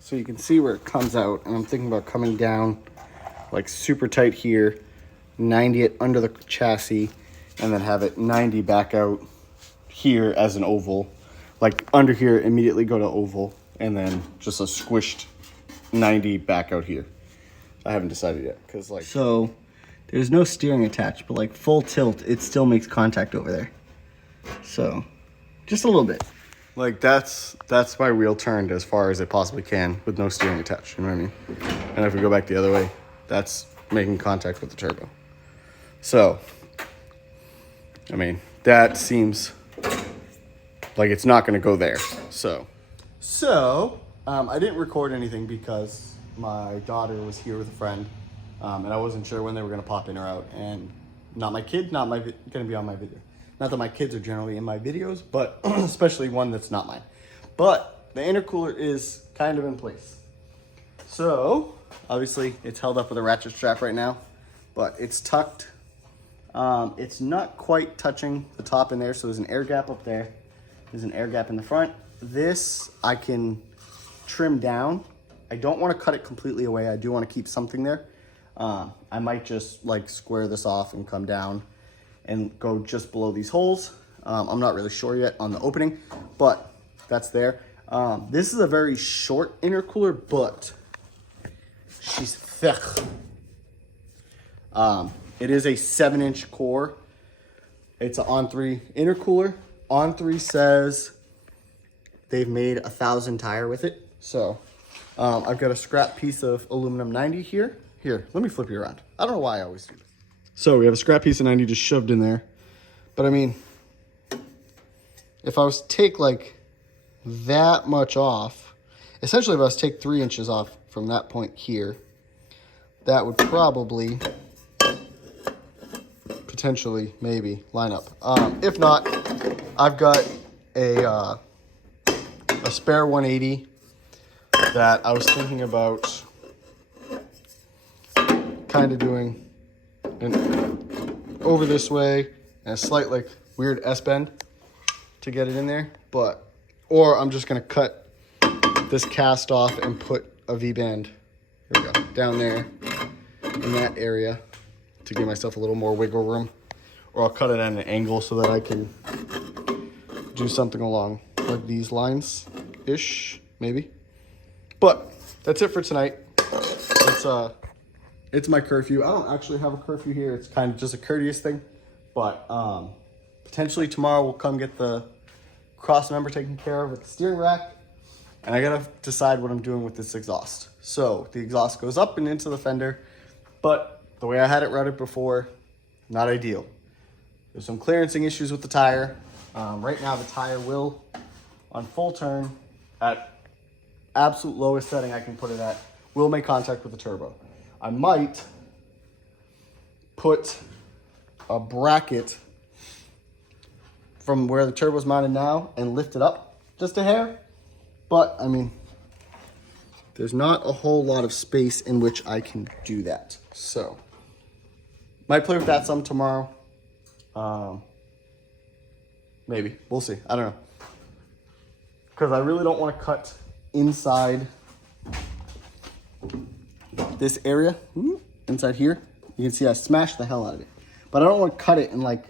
So you can see where it comes out, and I'm thinking about coming down like super tight here, 90 it under the chassis, and then have it 90 back out here as an oval. Like under here, immediately go to oval, and then just a squished 90 back out here. I haven't decided yet, because like... So, there's no steering attached, but like full tilt, it still makes contact over there. So, just a little bit. Like that's my wheel turned as far as it possibly can with no steering attached, you know what I mean? And if we go back the other way, that's making contact with the turbo. So, I mean, that seems like it's not gonna go there, so. I didn't record anything because my daughter was here with a friend, and I wasn't sure when they were gonna pop in or out, and not my kid, gonna be on my video. Not that my kids are generally in my videos, but especially one that's not mine. But the intercooler is kind of in place. So, obviously, it's held up with a ratchet strap right now, but it's tucked. It's not quite touching the top in there, so there's an air gap up there. There's an air gap in the front. This I can trim down. I don't want to cut it completely away. I do want to keep something there. I might just like square this off and come down and go just below these holes. I'm not really sure yet on the opening, but that's there. This is a very short intercooler, but she's thick. It is a 7-inch core. It's an On3 intercooler. On3 says they've made 1,000 tire with it. So I've got a scrap piece of aluminum 90 here. Here, let me flip you around. I don't know why I always do this. So we have a scrap piece of 90 just shoved in there. But I mean, if I was to take like that much off, essentially if I was to take 3 inches off from that point here, that would probably, potentially, maybe line up. If not, I've got a spare 180 that I was thinking about kind of doing over this way and a slight like weird S-bend to get it in there, or I'm just gonna cut this cast off and put a V-band, here we go, down there in that area to give myself a little more wiggle room, or I'll cut it at an angle so that I can do something along like these lines-ish, maybe. But that's it for tonight. It's my curfew. I don't actually have a curfew here. It's kind of just a courteous thing. But potentially tomorrow we'll come get the cross member taken care of with the steering rack. And I gotta decide what I'm doing with this exhaust. So the exhaust goes up and into the fender, but the way I had it routed before, not ideal. There's some clearancing issues with the tire. Right now the tire will, on full turn, at absolute lowest setting I can put it at, will make contact with the turbo. I might put a bracket from where the turbo's mounted now and lift it up just a hair. But, I mean, there's not a whole lot of space in which I can do that. So, might play with that some tomorrow. Maybe. We'll see. I don't know. Because I really don't want to cut inside this area. Inside here. You can see I smashed the hell out of it. But I don't want to cut it and, like,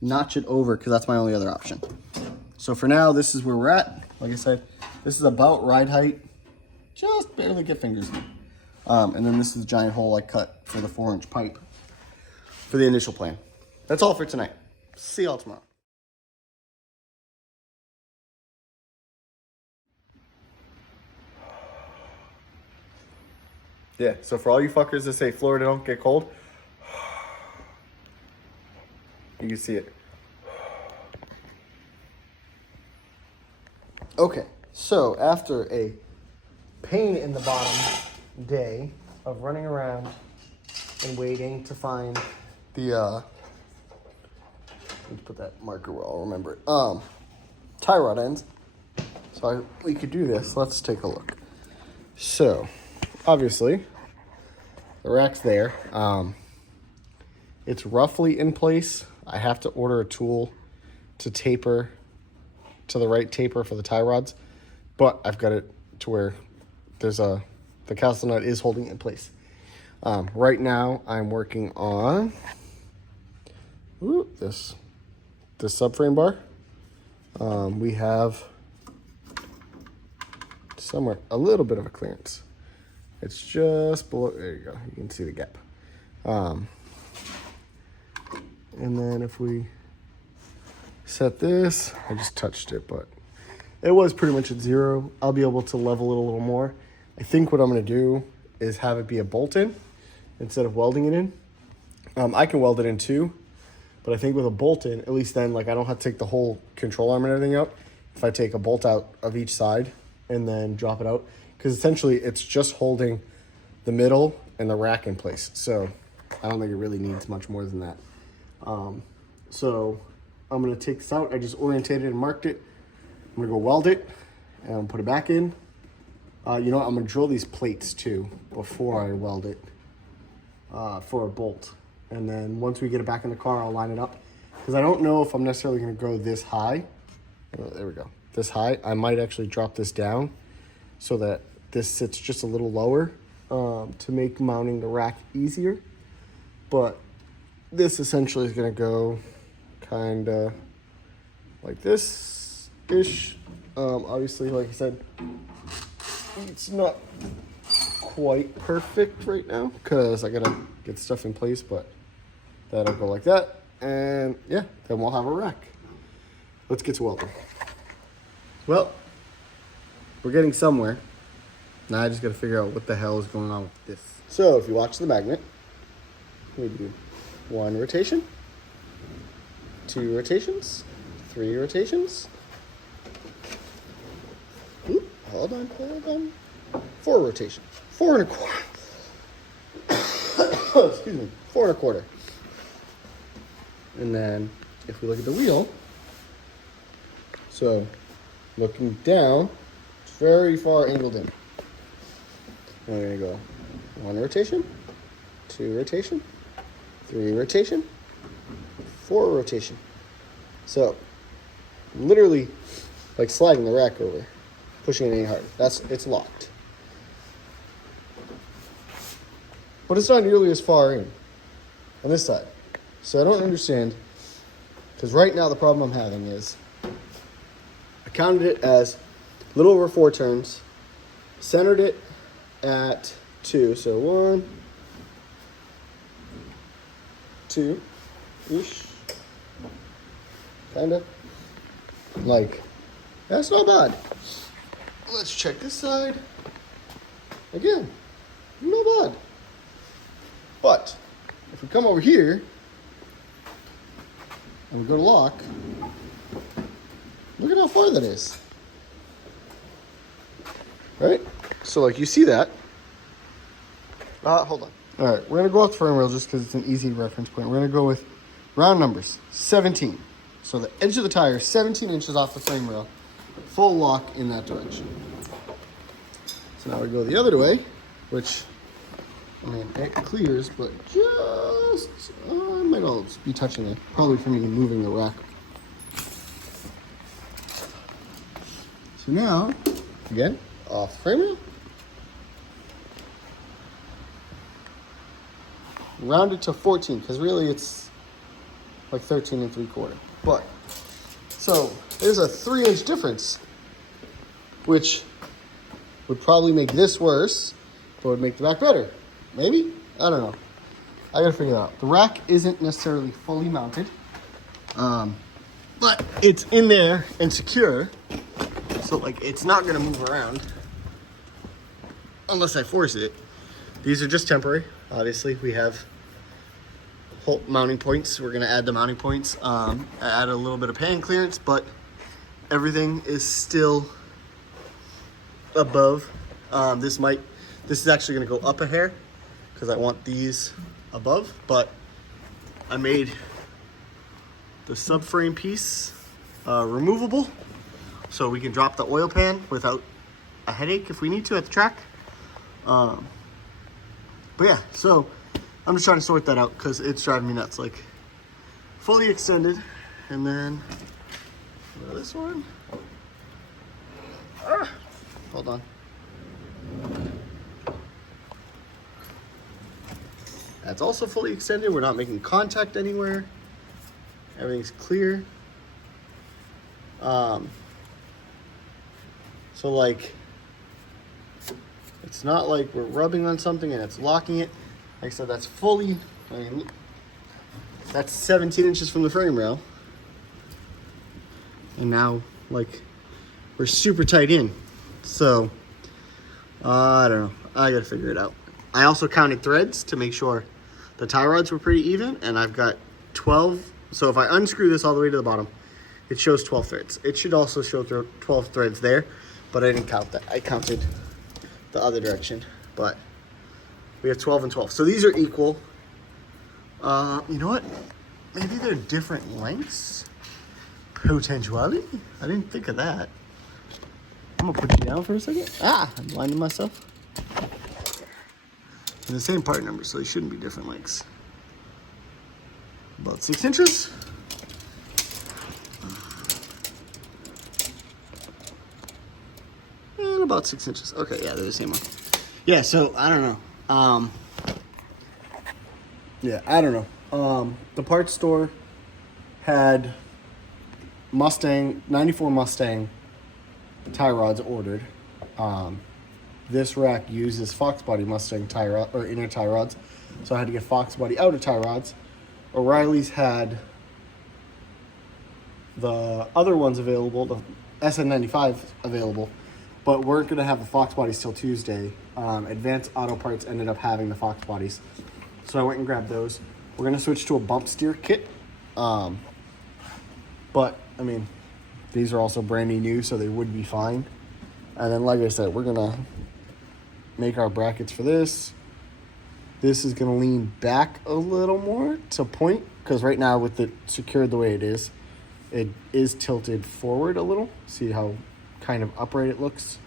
notch it over because that's my only other option. So for now, this is where we're at. Like I said, this is about ride height. Just barely get fingers in. And then this is the giant hole I cut for the 4-inch pipe for the initial plan. That's all for tonight. See y'all tomorrow. Yeah, so for all you fuckers that say Florida don't get cold, you can see it. Okay, so after a pain in the bottom day of running around and waiting to find the, let me put that marker where I'll remember it, tie rod ends. So we could do this. Let's take a look. So, obviously, the rack's there. It's roughly in place. I have to order a tool to taper to the right taper for the tie rods, but I've got it to where the castle nut is holding it in place. Right now I'm working on this subframe bar. We have somewhere a little bit of a clearance. It's just below, there you go, you can see the gap. And then if we set this, I just touched it, but it was pretty much at 0. I'll be able to level it a little more. I think what I'm gonna do is have it be a bolt-in instead of welding it in. I can weld it in too, but I think with a bolt-in, at least then, like, I don't have to take the whole control arm and everything out. If I take a bolt out of each side and then drop it out, because essentially it's just holding the middle and the rack in place. So I don't think it really needs much more than that. So I'm gonna take this out. I just orientated and marked it. I'm gonna go weld it and put it back in. You know what? I'm gonna drill these plates too before I weld it for a bolt. And then once we get it back in the car, I'll line it up. Because I don't know if I'm necessarily gonna go this high. There we go, this high. I might actually drop this down so that this sits just a little lower to make mounting the rack easier. But this essentially is gonna go kind of like this-ish. Obviously, like I said, it's not quite perfect right now because I gotta get stuff in place, but that'll go like that. And yeah, then we'll have a rack. Let's get to welding. Well, we're getting somewhere. Now I just gotta figure out what the hell is going on with this. So if you watch the magnet, we do 1 rotation, 2 rotations, 3 rotations. Oop, hold on. 4 rotations, 4 and a quarter. Excuse me, 4 and a quarter. And then if we look at the wheel, so looking down, it's very far angled in. And we're gonna go 1 rotation, 2 rotation, 3 rotation, 4 rotation. So literally like sliding the rack over, pushing it any harder. It's locked. But it's not nearly as far in on this side. So I don't understand, because right now the problem I'm having is I counted it as a little over 4 turns, centered it at 2, so 1, 2-ish, kind of. Like, that's not bad. Let's check this side. Again, not bad. But if we come over here and we go to lock, look at how far that is. Right? So like you see that. Hold on. All right, we're gonna go off the frame rail just because it's an easy reference point. We're gonna go with round numbers, 17. So the edge of the tire, 17 inches off the frame rail, full lock in that direction. So now we go the other way, which, I mean, it clears, but just, I might all be touching it. Probably for me moving the rack. So now, again, off the frame rail. Round it to 14, because really it's like 13 3/4. But, so there's a 3-inch difference, which would probably make this worse, but would make the back better. Maybe? I don't know. I gotta figure that out. The rack isn't necessarily fully mounted, but it's in there and secure. So like, it's not gonna move around unless I force it. These are just temporary. Obviously, we have whole mounting points. We're gonna add the mounting points. I added a little bit of pan clearance, but everything is still above. This is actually gonna go up a hair because I want these above, but I made the subframe piece removable, so we can drop the oil pan without a headache if we need to at the track. But yeah, so I'm just trying to sort that out because it's driving me nuts. Like, fully extended, and then this one. Hold on. That's also fully extended. We're not making contact anywhere. Everything's clear. So like, it's not like we're rubbing on something and it's locking it. Like I said, that's fully, I mean, that's 17 inches from the frame rail. And now, like, we're super tight in. So, I don't know. I gotta figure it out. I also counted threads to make sure the tie rods were pretty even, and I've got 12. So if I unscrew this all the way to the bottom, it shows 12 threads. It should also show 12 threads there, but I didn't count that. I counted the other direction, but we have 12 and 12. So these are equal. You know what? Maybe they're different lengths. Potentiality? I didn't think of that. I'm gonna put you down for a second. Ah, I'm blinding myself. And the same part number, so they shouldn't be different lengths. About 6 inches. And about 6 inches. Okay, yeah, they're the same one. Yeah, so I don't know. Yeah, I don't know. The parts store had Mustang, 94 Mustang tie rods ordered. This rack uses Fox Body Mustang tie rod, or inner tie rods, so I had to get Fox Body outer tie rods. O'Reilly's had the other ones available, the SN95 available, but weren't going to have the Fox Bodies till Tuesday. Advanced Auto Parts ended up having the Fox Bodies, so I went and grabbed those. We're going to switch to a bump steer kit, but, I mean, these are also brand new, so they would be fine. And then, like I said, we're going to make our brackets for this. This is going to lean back a little more to point, because right now with it secured the way it is tilted forward a little. See how kind of upright it looks?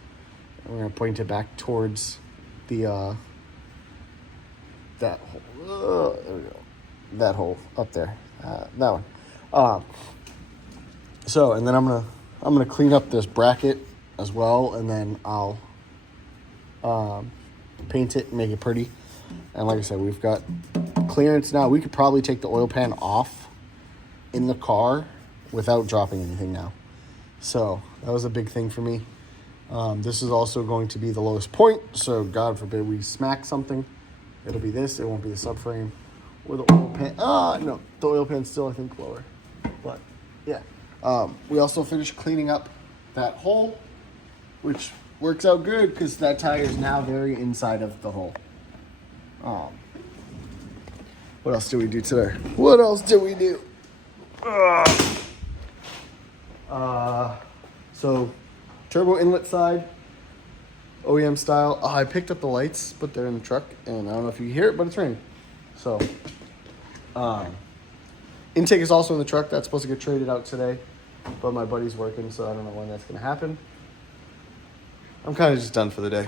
And we're going to point it back towards the, that hole. There we go. That hole up there. That one. So, and then I'm gonna clean up this bracket as well, and then I'll paint it and make it pretty. And like I said, we've got clearance now. We could probably take the oil pan off in the car without dropping anything now. So that was a big thing for me. This is also going to be the lowest point, so God forbid we smack something, it'll be this. It won't be the subframe or the oil pan. No, the oil pan's still, I think, lower. But yeah. We also finished cleaning up that hole, which works out good because that tire is now very inside of the hole. What else did we do today? What else did we do? So turbo inlet side, OEM style. I picked up the lights, but they're in the truck, and I don't know if you hear it, but it's raining. So, intake is also in the truck. That's supposed to get traded out today, but my buddy's working, so I don't know when that's going to happen. I'm kind of just done for the day.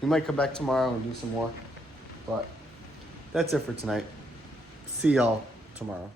We might come back tomorrow and do some more, but that's it for tonight. See y'all tomorrow.